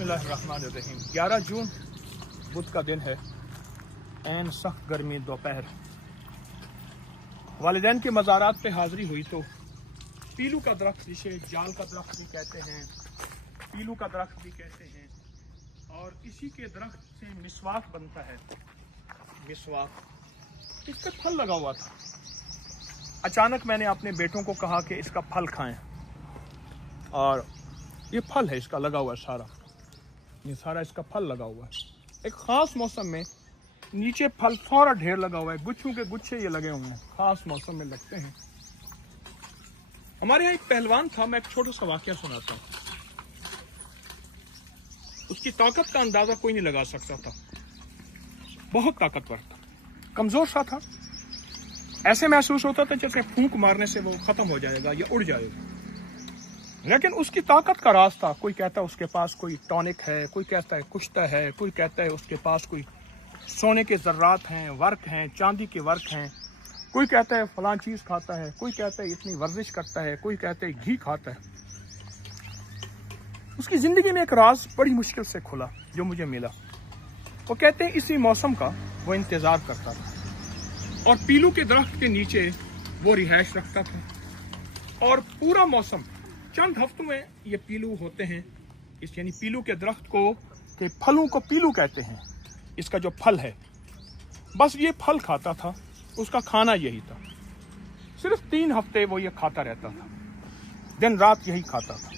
बिस्मिल्लाहिर्रहमानिर्रहीम। 11 जून बुध का दिन है। ऐन सख्त गर्मी दोपहर। वालिदैन के मज़ारात पे हाज़िरी हुई तो पीलू का दरख्त, जिसे जाल का दरख्त भी कहते हैं, पीलू का दरख्त भी कहते हैं, और इसी के दरख्त से मिसवाक बनता है। मिसवाक, इस पर फल लगा हुआ था। अचानक मैंने अपने बेटों को कहा कि इसका फल खाएं, और ये फल है इसका लगा हुआ है सारा, ये सारा इसका फल लगा हुआ है। एक ख़ास मौसम में नीचे फल सारा ढेर लगा हुआ है, गुच्छों के गुच्छे ये लगे हुए हैं, ख़ास मौसम में लगते हैं। हमारे यहाँ एक पहलवान था, मैं एक छोटा सा वाक़या सुनाता हूँ। उसकी ताकत का अंदाज़ा कोई नहीं लगा सकता था, बहुत ताकतवर था, कमज़ोर सा था। ऐसे महसूस होता था जैसे फूंक मारने से वो ख़त्म हो जाएगा या उड़ जाएगा। लेकिन उसकी ताकत का राज था। कोई कहता है उसके पास कोई टॉनिक है, कोई कहता है कुश्ता है, कोई कहता है उसके पास कोई सोने के ज़र्रात हैं, वर्क हैं, चांदी के वर्क हैं, कोई कहता है फलां चीज़ खाता है, कोई कहता है इतनी वर्जिश करता है, कोई कहता है घी खाता है। उसकी ज़िंदगी में एक राज बड़ी मुश्किल से खुला जो मुझे मिला। वो कहते हैं इसी मौसम का वो इंतज़ार करता था और पीलू के दरख्त के नीचे वो रिहाइश रखता था, और पूरा मौसम, चंद हफ्तों में ये पीलू होते हैं। इस यानी पीलू के दरख्त को के फलों को पीलू कहते हैं। इसका जो फल है, बस ये फल खाता था, उसका खाना यही था। सिर्फ 3 हफ्ते वो ये खाता रहता था, दिन रात यही खाता था,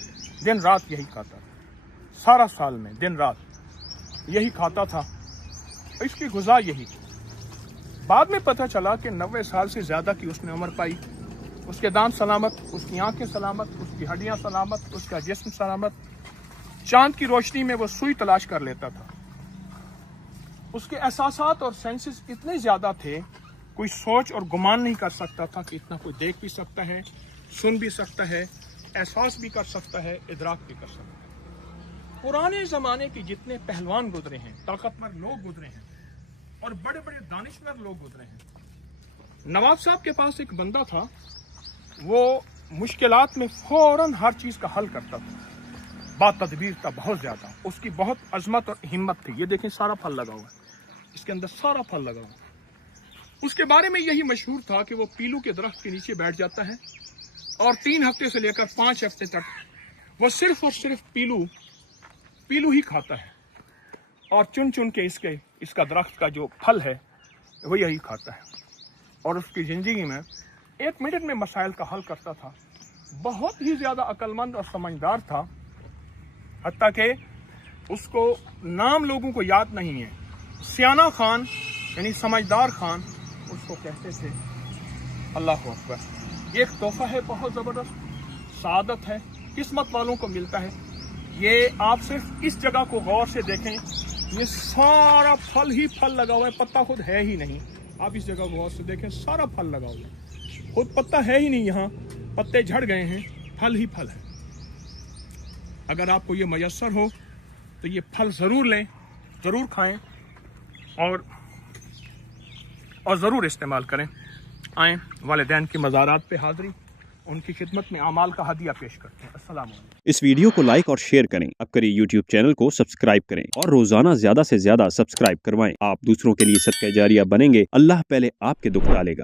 दिन रात यही खाता था, सारा साल में दिन रात यही खाता था। इसकी गुज़ा यही थी। बाद में पता चला कि 90 साल से ज़्यादा की उसने उम्र पाई। उसके दांत सलामत, उसकी आंखें सलामत, उसकी हड्डियां सलामत, उसका जिस्म सलामत। चांद की रोशनी में वो सुई तलाश कर लेता था। उसके एहसासात और सेंसेस इतने ज़्यादा थे, कोई सोच और गुमान नहीं कर सकता था कि इतना कोई देख भी सकता है, सुन भी सकता है, एहसास भी कर सकता है, इदराक भी कर सकता है। पुराने ज़माने के जितने पहलवान गुजरे हैं, ताकतवर लोग गुजरे हैं, और बड़े बड़े दानिशवर लोग गुजरे हैं। नवाब साहब के पास एक बंदा था, वो मुश्किलात में फौरन हर चीज़ का हल करता था, बातदबीर था बहुत ज़्यादा। उसकी बहुत अजमत और हिम्मत थी। ये देखें सारा फल लगा हुआ है, इसके अंदर सारा फल लगा हुआ है। उसके बारे में यही मशहूर था कि वो पीलू के दरख्त के नीचे बैठ जाता है और 3 हफ्ते से लेकर 5 हफ्ते तक वो सिर्फ और सिर्फ पीलू ही खाता है, और चुन चुन के इसका दरख्त का जो फल है वो यही खाता है। और उसकी ज़िंदगी में 1 मिनट में मसाइल का हल करता था। बहुत ही ज़्यादा अक्लमंद और समझदार था, हत्ता कि उसको नाम लोगों को याद नहीं है। सियाना खान यानी समझदार खान उसको कहते थे। अल्लाह अकबर। ये एक तोहफा है, बहुत ज़बरदस्त सादत है, किस्मत वालों को मिलता है। ये आप सिर्फ इस जगह को गौर से देखें, ये सारा फल ही फल लगा हुआ है, पत्ता खुद है ही नहीं। आप इस जगह को गौर से देखें, सारा फल लगा हुआ है, खुद पत्ता है ही नहीं। यहाँ पत्ते झड़ गए हैं, फल ही फल है। अगर आपको ये मयस्सर हो तो ये फल ज़रूर लें, ज़रूर खाएं, और ज़रूर इस्तेमाल करें। आएँ, वालिदैन की मज़ारात पे हाज़िरी, उनकी खिदमत में आमाल का हदिया पेश करते हैं। अस्सलाम वालेकुम। इस वीडियो को लाइक और शेयर करें। अब करिए YouTube चैनल को सब्सक्राइब करें और रोजाना ज्यादा से ज्यादा सब्सक्राइब करवाएं। आप दूसरों के लिए सदका जारिया बनेंगे। अल्लाह पहले आपके दुख टालेगा।